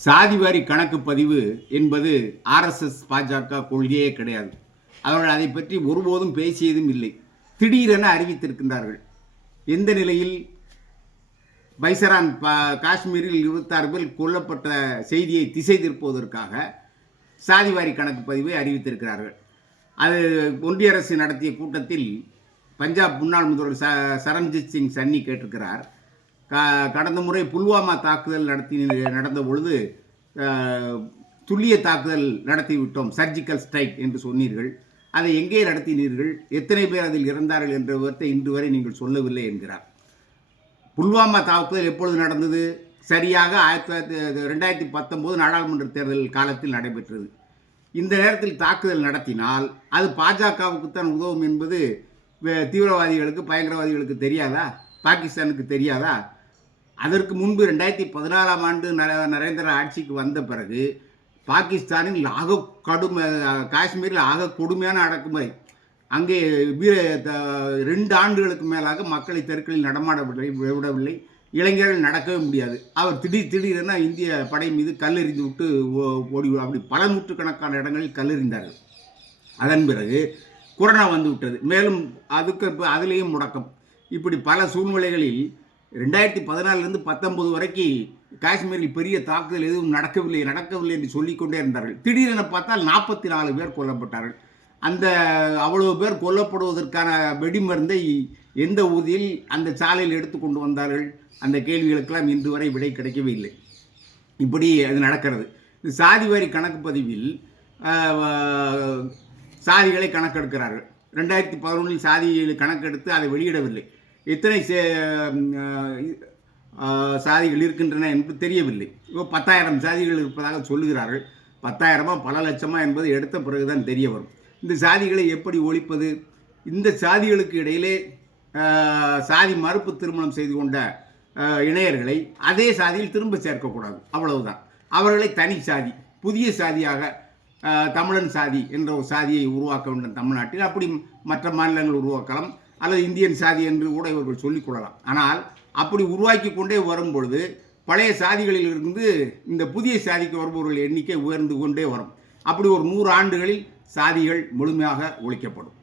சாதிவாரி கணக்கு பதிவு என்பது ஆர்எஸ்எஸ் பாஜக கொள்கையே கிடையாது. அவர்கள் அதை பற்றி ஒருபோதும் பேசியதும் இல்லை. திடீரென அறிவித்திருக்கின்றார்கள். எந்த நிலையில்? பைசரான் காஷ்மீரில் 26 பேர் கொல்லப்பட்ட செய்தியை திசை திருப்புவதற்காக சாதிவாரி கணக்கு பதிவை அறிவித்திருக்கிறார்கள். அது ஒன்றிய அரசு நடத்திய கூட்டத்தில் பஞ்சாப் முன்னாள் முதல்வர் சரண்ஜித் சிங் சன்னி கேட்டிருக்கிறார். கடந்த முறை புல்வாமா தாக்குதல் நடந்த பொழுது துல்லிய தாக்குதல் நடத்திவிட்டோம், சர்ஜிக்கல் ஸ்ட்ரைக் என்று சொன்னீர்கள். அதை எங்கே நடத்தினீர்கள்? எத்தனை பேர் அதில் இறந்தார்கள் என்ற விவரத்தை இன்று வரை நீங்கள் சொல்லவில்லை என்கிறார். புல்வாமா தாக்குதல் எப்பொழுது நடந்தது? சரியாக 2019 நாடாளுமன்ற தேர்தல் காலத்தில் நடைபெற்றது. இந்த நேரத்தில் தாக்குதல் நடத்தினால் அது பாஜகவுக்குத்தான் உதவும் என்பது தீவிரவாதிகளுக்கு, பயங்கரவாதிகளுக்கு தெரியாதா? பாகிஸ்தானுக்கு தெரியாதா? அதற்கு முன்பு 2014ஆம் ஆண்டு நரேந்திர ஆட்சிக்கு வந்த பிறகு பாகிஸ்தானில் காஷ்மீரில் ஆக கொடுமையான அடக்குமுறை. அங்கே 2 ஆண்டுகளுக்கு மேலாக மக்களை தெருக்களில் நடமாட விடவில்லை. இளைஞர்கள் நடக்கவே முடியாது. அவர் திடீரென இந்திய படை மீது கல்லெறிந்து விட்டு ஓடி, அப்படி பல நூற்றுக்கணக்கான இடங்களில் கல்லெறிந்தார்கள். அதன் பிறகு கொரோனா வந்து விட்டது. மேலும் அதுலேயும் முடக்கம். இப்படி பல சூழ்நிலைகளில் 2014லேருந்து 19 வரைக்கும் காஷ்மீரில் பெரிய தாக்குதல் எதுவும் நடக்கவில்லை என்று சொல்லிக்கொண்டே இருந்தார்கள். திடீரென பார்த்தால் 44 பேர் கொல்லப்பட்டார்கள். அவ்வளவு பேர் கொல்லப்படுவதற்கான வெடிமருந்தை எந்த ஊதியில் அந்த சாலையில் எடுத்து கொண்டு வந்தார்கள்? அந்த கேள்விகளுக்கெல்லாம் இன்று வரை விடை கிடைக்கவே இல்லை. இப்படி அது நடக்கிறது. சாதிவாரி கணக்கு பதிவில் சாதிகளை கணக்கெடுக்கிறார்கள். 2011 சாதிகளை கணக்கெடுத்து அதை வெளியிடவில்லை. எத்தனை சாதிகள் இருக்கின்றன என்று தெரியவில்லை. 10,000 சாதிகள் இருப்பதாக சொல்லுகிறார்கள். 10,000-மா பல லட்சமா என்பது எடுத்த பிறகுதான் தெரிய வரும். இந்த சாதிகளை எப்படி ஒழிப்பது? இந்த சாதிகளுக்கு இடையிலே சாதி மறுப்பு திருமணம் செய்து கொண்ட இணையர்களை அதே சாதியில் திரும்ப சேர்க்கக்கூடாது, அவ்வளவுதான். அவர்களை தனி சாதி, புதிய சாதியாக தமிழன் சாதி என்ற ஒரு சாதியை உருவாக்க வேண்டும் தமிழ்நாட்டில். அப்படி மற்ற மாநிலங்கள் உருவாக்கலாம், அல்லது இந்தியன் சாதி என்று கூட இவர்கள் சொல்லிக்கொள்ளலாம். ஆனால் அப்படி உருவாக்கி கொண்டே வரும் பொழுது பழைய சாதிகளில் இருந்து இந்த புதிய சாதிக்கு வருபவர்கள் எண்ணிக்கை உயர்ந்து கொண்டே வரும். அப்படி ஒரு 100 ஆண்டுகளில் சாதிகள் முழுமையாக ஒழிக்கப்படும்.